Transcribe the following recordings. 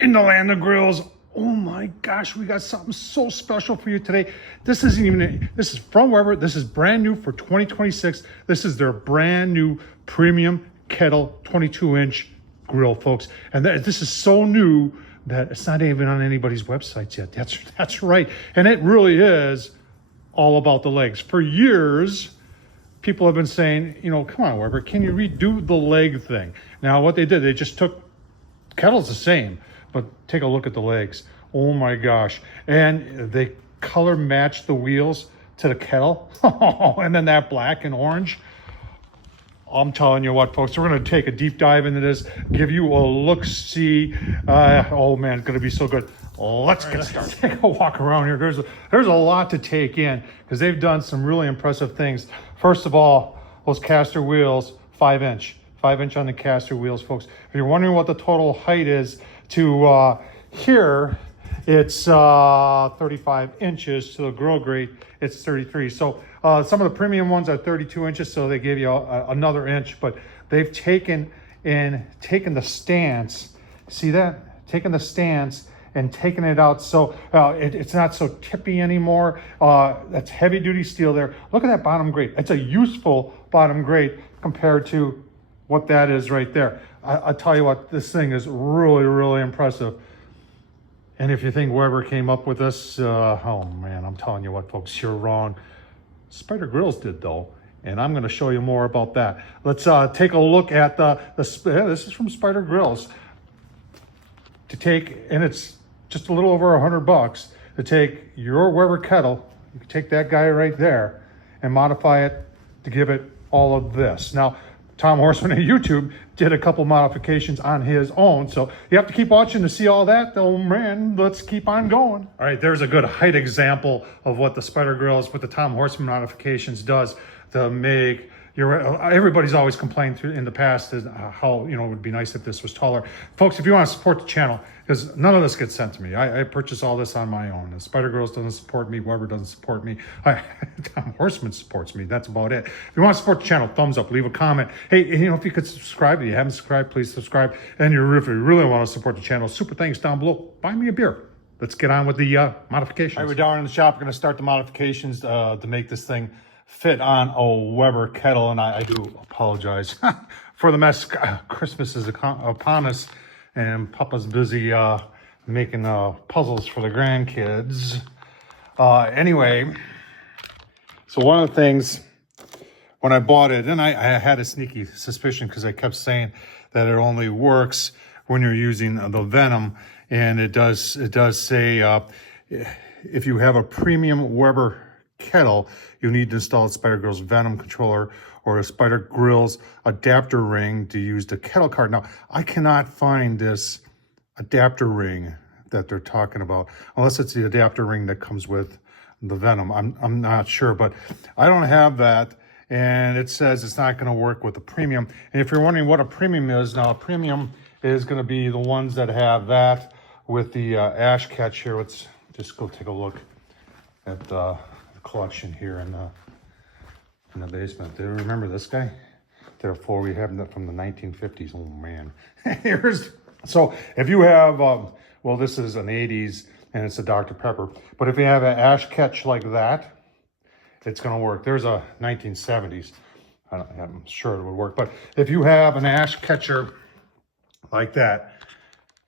in the land of grills. Oh my gosh, we got something so special for you today. This is from Weber. This is brand new for 2026. This is their brand new premium Kettle 22-inch grill, folks. And this is so new that it's not even on anybody's websites yet. That's right. And it really is all about the legs. For years, people have been saying, you know, come on, Weber, can you redo the leg thing? Now, what they did, they just took, kettle's the same, but take a look at the legs. Oh my gosh. And they color matched the wheels to the kettle. And then that black and orange. I'm telling you what, folks, we're going to take a deep dive into this, give you a look-see. Oh man, it's going to be so good. Let's get started. Take a walk around here. There's a lot to take in because they've done some really impressive things. First of all, those caster wheels, 5-inch on the caster wheels, folks. If you're wondering what the total height is to here, it's 35 inches. To the grill grate, it's 33. So some of the premium ones are 32 inches, so they give you another inch. But they've taken the stance. See that? Taking the stance and taking it out so it's not so tippy anymore. That's heavy duty steel there. Look at that bottom grate. It's a useful bottom grate compared to what that is right there. I'll tell you what, this thing is really, really impressive. And if you think Weber came up with this, oh man, I'm telling you what, folks, you're wrong. Spider Grills did though, and I'm going to show you more about that. Let's take a look at this is from Spider Grills. To take, and it's just a little over $100 to take your Weber kettle. You can take that guy right there and modify it to give it all of this. Now, Tom Horsman on YouTube did a couple modifications on his own, so you have to keep watching to see all that. Oh man, let's keep on going. All right, there's a good height example of what the Spider Grills with the Tom Horsman modifications does to make your. Everybody's always complained in the past is how, you know, it would be nice if this was taller. Folks, if you want to support the channel, because none of this gets sent to me. I purchase all this on my own. The Spider Grills doesn't support me. Weber doesn't support me. Tom Horsman supports me. That's about it. If you want to support the channel, thumbs up, leave a comment. Hey, you know, if you could subscribe, if you haven't subscribed, please subscribe. And if you really want to support the channel, super thanks down below. Buy me a beer. Let's get on with the modifications. All right, we're down in the shop. We're going to start the modifications to make this thing fit on a Weber kettle. And I do apologize for the mess. Christmas is upon us. And Papa's busy making puzzles for the grandkids. Anyway, so one of the things when I bought it, and I had a sneaky suspicion because I kept saying that it only works when you're using the Venom, and it does say if you have a premium Weber kettle, you need to install a Spider Grill's Venom controller or a Spider Grill's adapter ring to use the kettle card. Now, I cannot find this adapter ring that they're talking about, unless it's the adapter ring that comes with the Venom. I'm not sure, but I don't have that, and it says it's not going to work with the premium. And if you're wondering what a premium is, now a premium is going to be the ones that have that with the ash catch here. Let's just go take a look at the collection here in the basement. Do you remember this guy? Therefore, we have that from the 1950s. Oh man. So if you have, well, this is an 80s and it's a Dr. Pepper, but if you have an ash catch like that, it's going to work. There's a 1970s. I'm sure it would work, but if you have an ash catcher like that,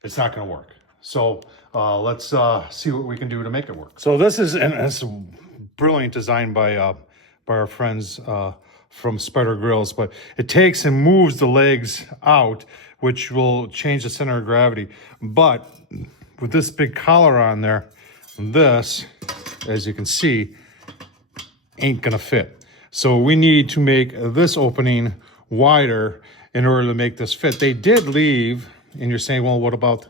it's not going to work. So let's see what we can do to make it work. So this is, and it's brilliant design by our friends from Spider Grills, but it takes and moves the legs out, which will change the center of gravity. But with this big collar on there, this, as you can see, ain't gonna fit. So we need to make this opening wider in order to make this fit. They did leave, and you're saying, well, what about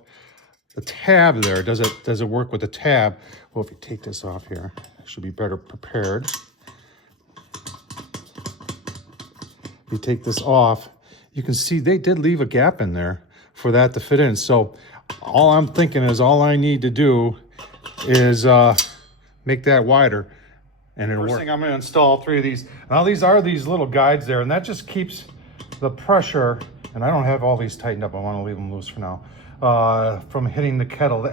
the tab there? Does it work with the tab? Well, if you take this off here, I should be better prepared. You take this off, you can see they did leave a gap in there for that to fit in. So all I'm thinking is all I need to do is make that wider and it'll work. First thing, I'm gonna install 3 of these. Now these are these little guides there, and that just keeps the pressure, and I don't have all these tightened up. I wanna leave them loose for now. from hitting the kettle.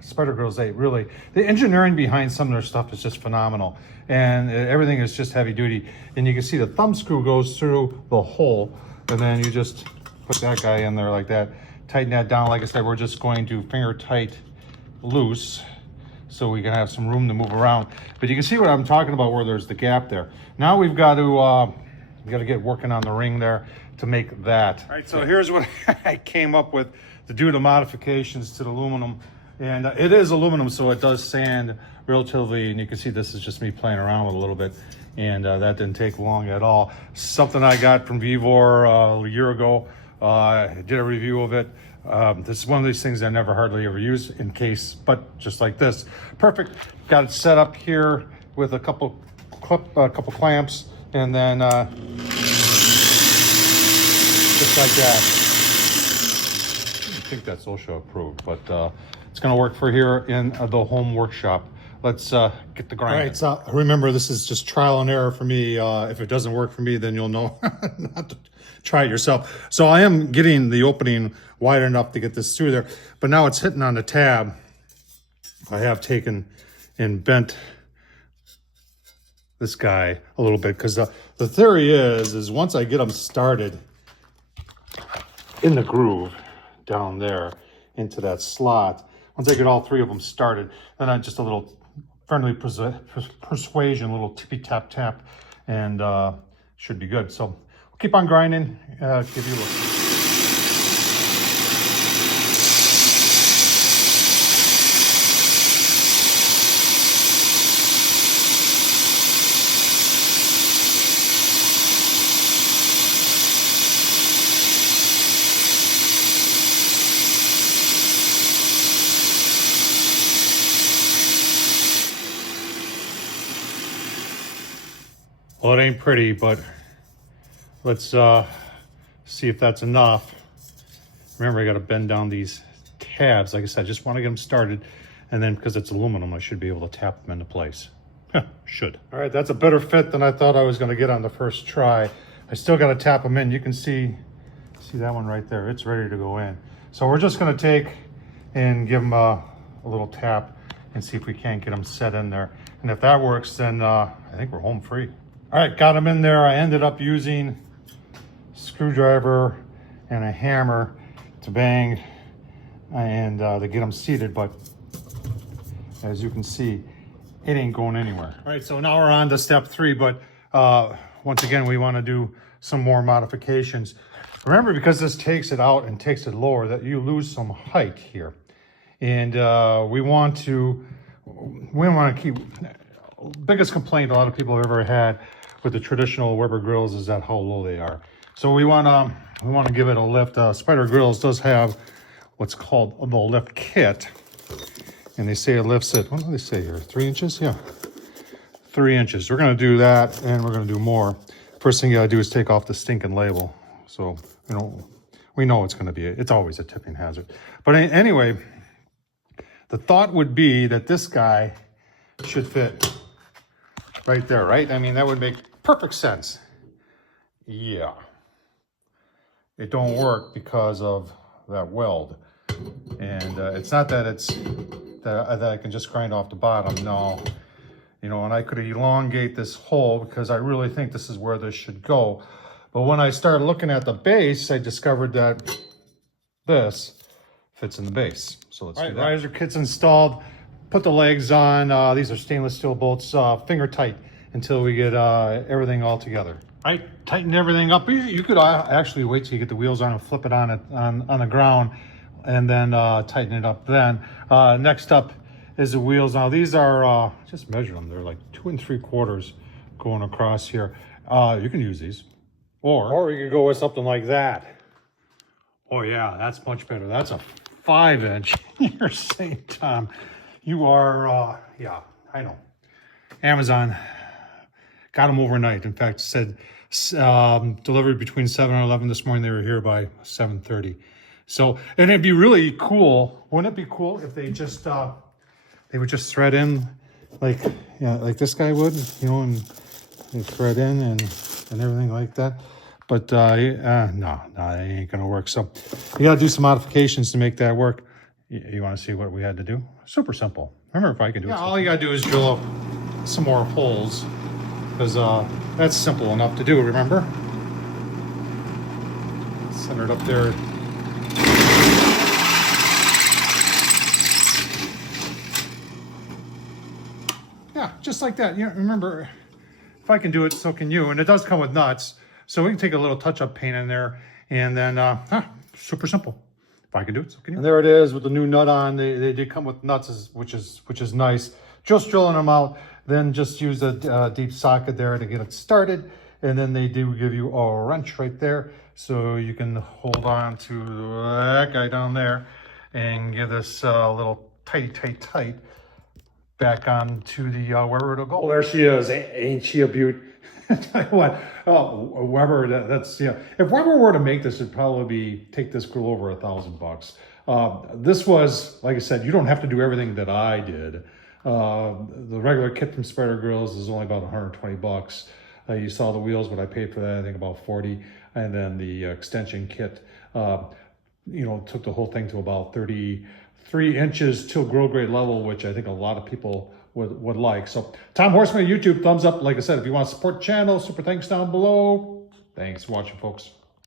Spider Grills 8, really, the engineering behind some of their stuff is just phenomenal, and everything is just heavy duty. And you can see the thumb screw goes through the hole, and then you just put that guy in there like that, tighten that down. Like I said, we're just going to finger tight loose so we can have some room to move around. But you can see what I'm talking about, where there's the gap there. Now we've got to get working on the ring there to make that. All right, so here's what I came up with to do the modifications to the aluminum. And it is aluminum, so it does sand relatively, and you can see this is just me playing around with a little bit, and that didn't take long at all. Something I got from Vevor a year ago. I did a review of it. This is one of these things I never hardly ever use in case, but just like this. Perfect. Got it set up here with a couple clamps, and then just like that. I think that's OSHA approved, but it's going to work for here in the home workshop. Let's get the grind. All right, so remember, this is just trial and error for me. If it doesn't work for me, then you'll know not to try it yourself. So I am getting the opening wide enough to get this through there, but now it's hitting on the tab. I have taken and bent this guy a little bit, because the theory is once I get them started in the groove down there into that slot, once I get all three of them started, then I just a little friendly persuasion, a little tippy tap tap, and should be good. So we'll keep on grinding, give you a look. Well, it ain't pretty, but let's see if that's enough. Remember, I got to bend down these tabs. Like I said, I just want to get them started. And then because it's aluminum, I should be able to tap them into place. Should. All right, that's a better fit than I thought I was going to get on the first try. I still got to tap them in. You can see that one right there. It's ready to go in. So we're just going to take and give them a little tap and see if we can't get them set in there. And if that works, then I think we're home free. All right, got them in there. I ended up using a screwdriver and a hammer to bang and to get them seated, but as you can see, it ain't going anywhere. All right, so now we're on to step 3, but once again, we want to do some more modifications. Remember, because this takes it out and takes it lower, that you lose some height here. And we want to keep, biggest complaint a lot of people have ever had with the traditional Weber grills is that how low they are. So we want to give it a lift. Spider Grills does have what's called the lift kit, and they say it lifts it. What do they say here? 3 inches? Yeah, 3 inches. We're going to do that, and we're going to do more. First thing you got to do is take off the stinking label. So we know it's going to be. It's always a tipping hazard. But anyway, the thought would be that this guy should fit right there, right? I mean, that would make perfect sense. Yeah. It don't work because of that weld. And it's not that that I can just grind off the bottom. No. You know, and I could elongate this hole because I really think this is where this should go. But when I started looking at the base, I discovered that this fits in the base. So let's do that. Riser kit's installed. Put the legs on. These are stainless steel bolts, finger tight until we get everything all together. All right, tighten everything up. You could actually wait till you get the wheels on and flip it on the ground, and then tighten it up then. Next up is the wheels. Now these are, just measure them. They're like 2 3/4 going across here. You can use these. Or you could go with something like that. Oh yeah, that's much better. That's a 5-inch. You're saying, Tom, you are, yeah, I know. Amazon got them overnight. In fact, said delivered between 7 and 11 this morning. They were here by 7:30. So, and it'd be really cool. Wouldn't it be cool if they just, they would just thread in like, like this guy would, you know, and they thread in and everything like that. But no, it ain't gonna work. So you gotta do some modifications to make that work. You want to see what we had to do? Super simple. Remember, if I can do it. Yeah, all you gotta do is drill up some more holes, because that's simple enough to do. Remember, center it up there. Yeah, just like that. You know, remember, if I can do it, so can you. And it does come with nuts, so we can take a little touch-up paint in there, and then super simple. If I can do it, so can you. And there it is with the new nut on. They did come with nuts, which is nice. Just drilling them out, then just use a deep socket there to get it started, and then they do give you a wrench right there, so you can hold on to that guy down there and give this little tight back onto the wherever it'll go. Well, there she is. Ain't she a beaut? Tell you what, Weber, that's, you know, if Weber were to make this, it'd probably take this grill over $1,000. This was, like I said, you don't have to do everything that I did. The regular kit from Spider Grills is only about 120 bucks. You saw the wheels, what I paid for that, I think about 40. And then the extension kit, you know, took the whole thing to about 33 inches till grill grade level, which I think a lot of people would like. So Tom Horsman, YouTube, thumbs up. Like I said, if you want to support the channel, super thanks down below. Thanks for watching, folks.